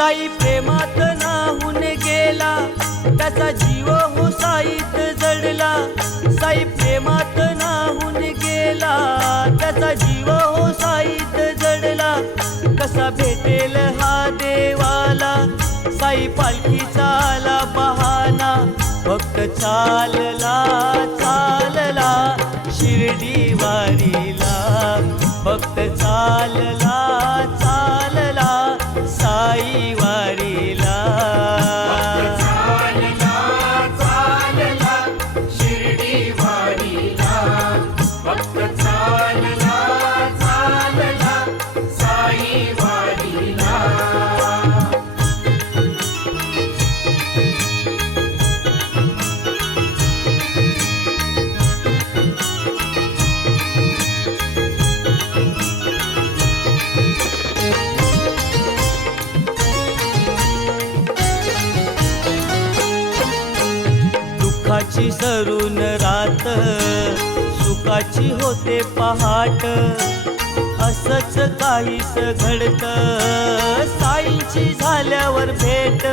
साई प्रेमात नाहून गेला, त्याचा जीव हुसाईत जडला. साई प्रेमात नाहून गेला, त्याचा जीव हुसाईत जडला. कसा भेटेल हा देवाला, साई पालखीचा आला बहाना. भक्त चालला चालला शिर्डी वारीला, भक्त चालला चालला साई वारीला. चालला चालला शिर्डी वारीला, भक्त चालला चालला साई वारीला. दुःखाची सरून रात, सुखाची होते पहाट. असंच काहीस घडतं, साईंची झाल्यावर भेट.